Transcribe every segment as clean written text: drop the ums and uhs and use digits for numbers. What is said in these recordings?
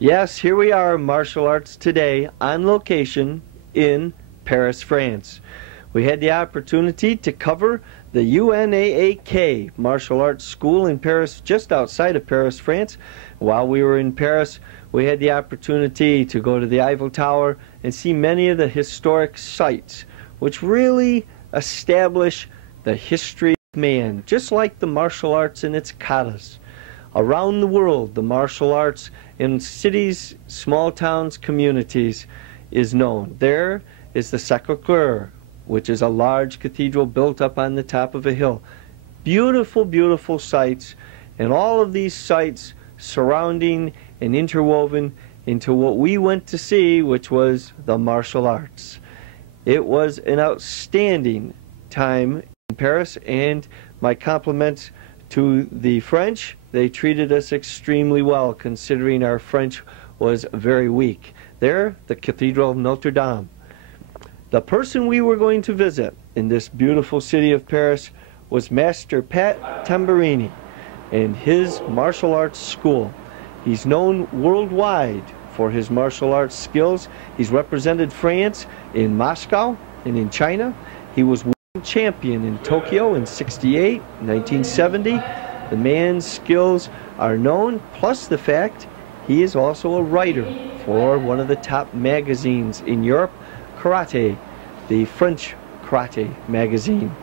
Yes, here we are, Martial Arts Today, on location in Paris, France. We had the opportunity to cover the UNAAK Martial Arts School in Paris, just outside of Paris, France. While we were in Paris, we had the opportunity to go to the Eiffel Tower and see many of the historic sites, which really establish the history of man, just like the martial arts and its katas. Around the world, the martial arts in cities, small towns, communities is known. There is the Sacre-Cœur, which is a large cathedral built up on the top of a hill. Beautiful, beautiful sites, and all of these sites surrounding and interwoven into what we went to see, which was the martial arts. It was an outstanding time in Paris, and my compliments to the French. They treated us extremely well, considering our French was very weak. There, the Cathedral of Notre Dame. The person we were going to visit in this beautiful city of Paris was Master Pat Tamburini and his martial arts school. He's known worldwide for his martial arts skills. He's represented France in Moscow and in China. He was world champion in Tokyo in '68, 1970. The man's skills are known, plus the fact he is also a writer for one of the top magazines in Europe, Karate, the French Karate magazine.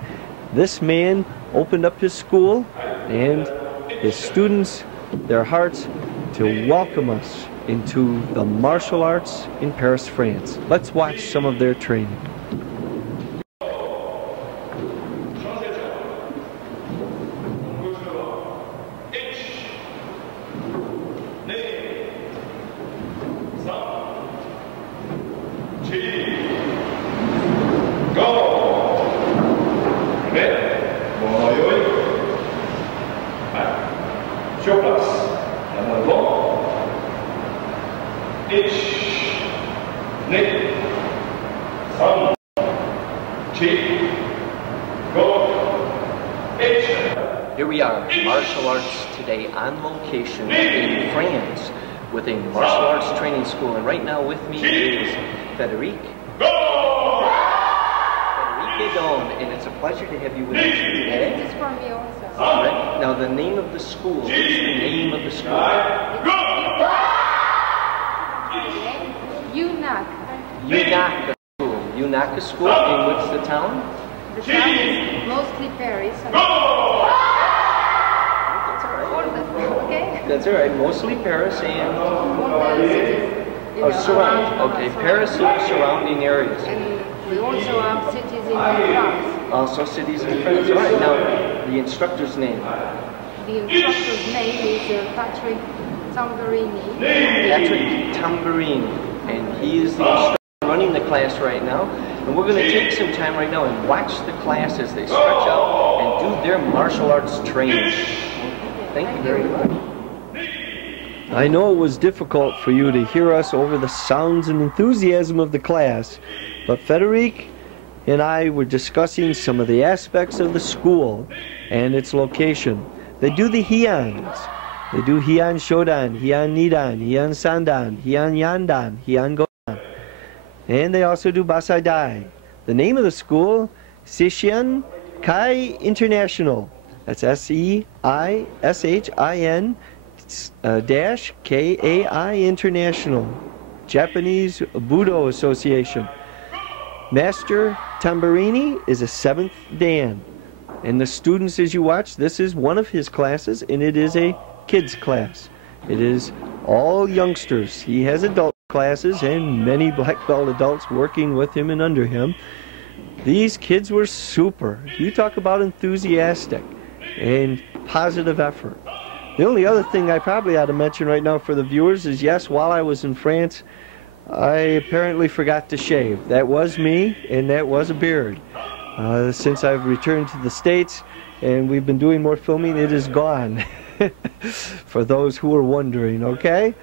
This man opened up his school and his students, their hearts, to welcome us into the martial arts in Paris, France. Let's watch some of their training. Sur place. En avant. Here we are, Martial Arts Today, on location in France with a martial arts training school. And right now with me is Frederic. And it's a pleasure to have you with us today. This is for me also. Right. Now the name of the school, what's the name of the school? Unaka School. Unaka School, and what's the town? The town is mostly Paris. That's all right. Okay? That's all right, mostly Paris and... All the cities. surrounding. Okay, Paris and surrounding areas. And we also have cities in France. Also cities in France. All right, now the instructor's name. The instructor's name is Patrick Tamburini. Patrick Tamburini. And he is the instructor running the class right now. And we're going to take some time right now and watch the class as they stretch out and do their martial arts training. Thank you very much. I know it was difficult for you to hear us over the sounds and enthusiasm of the class, but Frederic and I were discussing some of the aspects of the school and its location. They do the Hyans. They do Hyan Shodan, Hyan Nidan, Hyan Sandan, Hyan Yandan, Hyan Godan. And they also do Basai Dai. The name of the school, Sishin Kai International. That's SEISHIN dash KAI International. Japanese Budo Association. Master Tamburini is a 7th Dan. And the students, as you watch, this is one of his classes, and it is a kids class. It is all youngsters. He has adult classes and many black belt adults working with him and under him. These kids were super. You talk about enthusiastic and positive effort. The only other thing I probably ought to mention right now for the viewers is, yes, while I was in France, I apparently forgot to shave. That was me, and that was a beard. Since I've returned to the States and we've been doing more filming, it is gone. For those who are wondering, okay?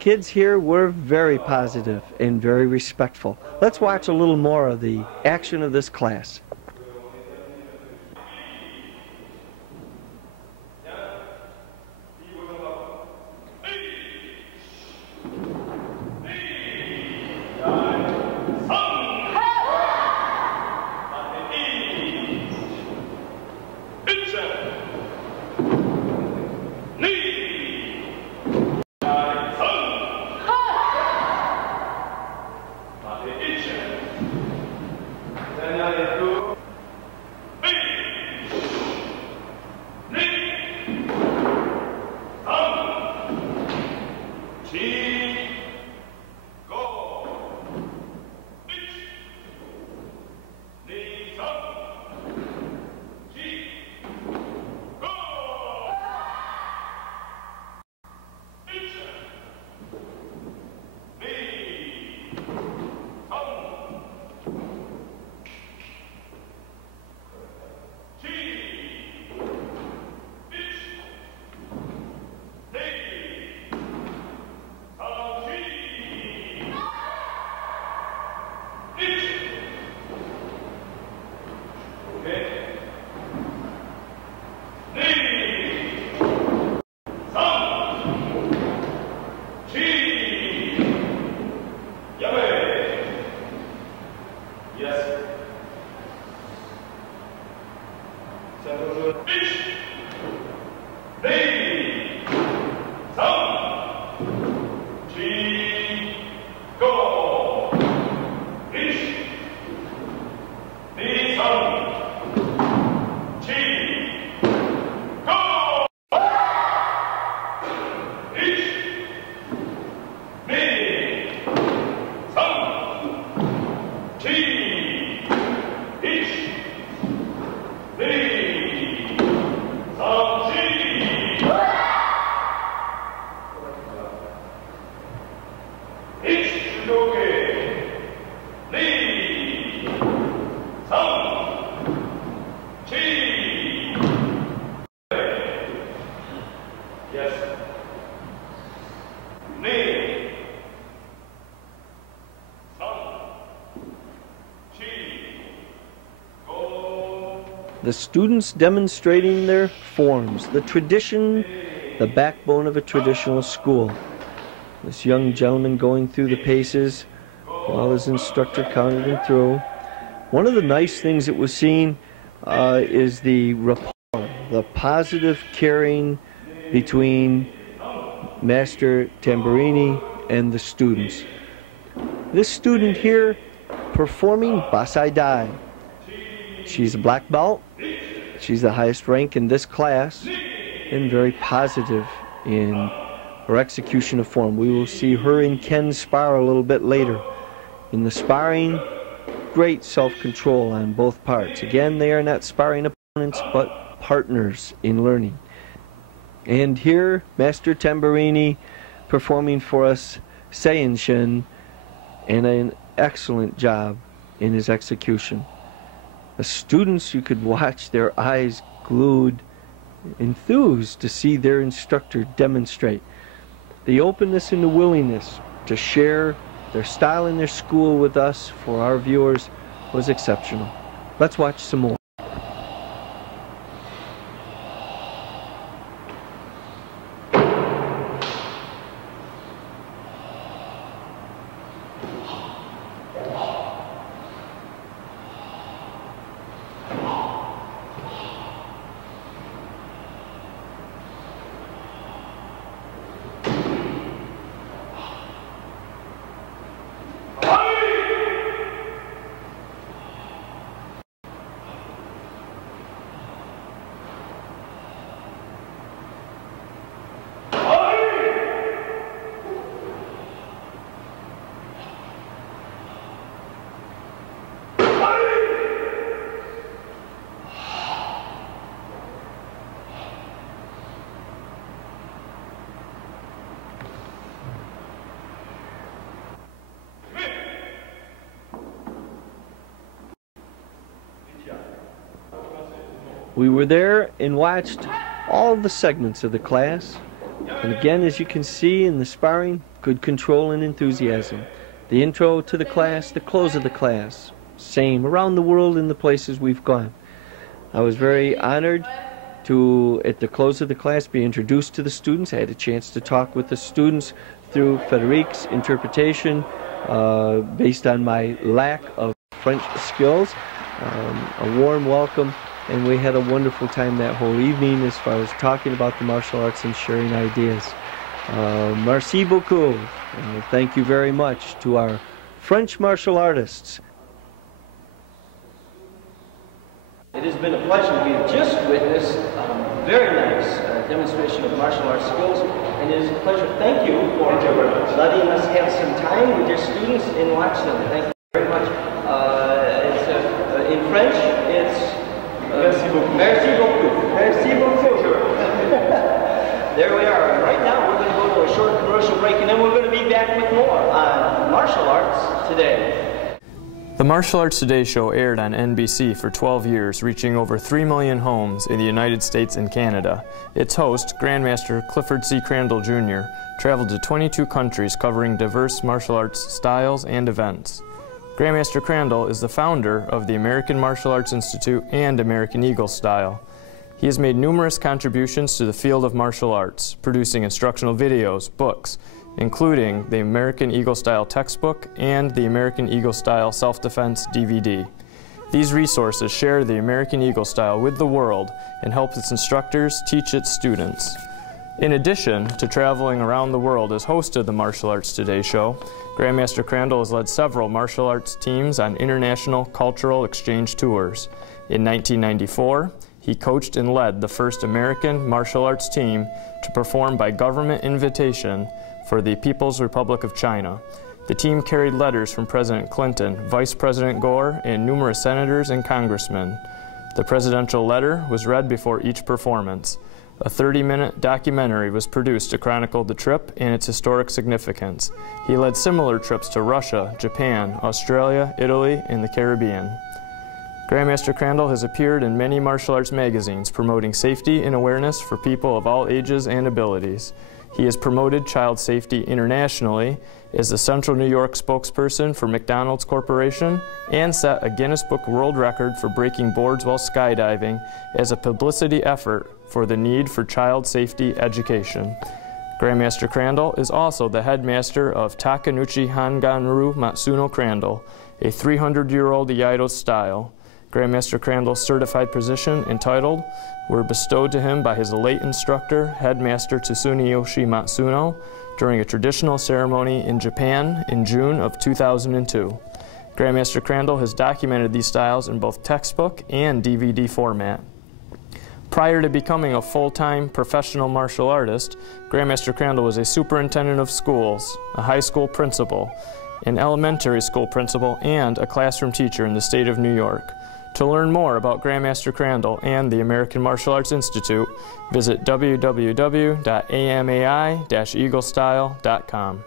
Kids here were very positive and very respectful. Let's watch a little more of the action of this class. The students demonstrating their forms, the tradition, the backbone of a traditional school. This young gentleman going through the paces while his instructor counted him through. One of the nice things that was seen is the rapport, the positive caring between Master Tamburini and the students. This student here performing Basai Dai. She's a black belt. She's the highest rank in this class and very positive in her execution of form. We will see her and Ken spar a little bit later. In the sparring, great self-control on both parts. Again, they are not sparring opponents but partners in learning. And here, Master Tamburini performing for us Seinshin, and an excellent job in his execution. The students, you could watch their eyes glued, enthused to see their instructor demonstrate. The openness and the willingness to share their style and their school with us for our viewers was exceptional. Let's watch some more. We were there and watched all the segments of the class. And again, as you can see in the sparring, good control and enthusiasm. The intro to the class, the close of the class, same around the world in the places we've gone. I was very honored to, at the close of the class, be introduced to the students. I had a chance to talk with the students through Frédéric's interpretation based on my lack of French skills. A warm welcome. And we had a wonderful time that whole evening as far as talking about the martial arts and sharing ideas. Merci beaucoup. Thank you very much to our French martial artists. It has been a pleasure. We have just witnessed a very nice demonstration of martial arts skills, and it is a pleasure. Thank you for letting us have some time with your students and watch them. Thank you very much. In French, it's merci beaucoup. Merci beaucoup. Merci beaucoup. There we are. Right now, we're going to go to a short commercial break, and then we're going to be back with more on Martial Arts Today. The Martial Arts Today show aired on NBC for 12 years, reaching over 3 million homes in the United States and Canada. Its host, Grandmaster Clifford C. Crandall Jr., traveled to 22 countries covering diverse martial arts styles and events. Grandmaster Crandall is the founder of the American Martial Arts Institute and American Eagle Style. He has made numerous contributions to the field of martial arts, producing instructional videos, books, including the American Eagle Style textbook and the American Eagle Style self-defense DVD. These resources share the American Eagle Style with the world and help its instructors teach its students. In addition to traveling around the world as host of the Martial Arts Today show, Grandmaster Crandall has led several martial arts teams on international cultural exchange tours. In 1994, he coached and led the first American martial arts team to perform by government invitation for the People's Republic of China. The team carried letters from President Clinton, Vice President Gore, and numerous senators and congressmen. The presidential letter was read before each performance. A 30-minute documentary was produced to chronicle the trip and its historic significance. He led similar trips to Russia, Japan, Australia, Italy, and the Caribbean. Grandmaster Crandall has appeared in many martial arts magazines promoting safety and awareness for people of all ages and abilities. He has promoted child safety internationally, is the Central New York spokesperson for McDonald's Corporation, and set a Guinness Book World Record for breaking boards while skydiving as a publicity effort for the need for child safety education. Grandmaster Crandall is also the headmaster of Takenouchi Hanganru Matsuno Crandall, a 300-year-old Iaido style. Grandmaster Crandall's certified position and title were bestowed to him by his late instructor, Headmaster Tsuneyoshi Matsuno, during a traditional ceremony in Japan in June of 2002. Grandmaster Crandall has documented these styles in both textbook and DVD format. Prior to becoming a full-time professional martial artist, Grandmaster Crandall was a superintendent of schools, a high school principal, an elementary school principal, and a classroom teacher in the state of New York. To learn more about Grandmaster Crandall and the American Martial Arts Institute, visit www.amai-eaglestyle.com.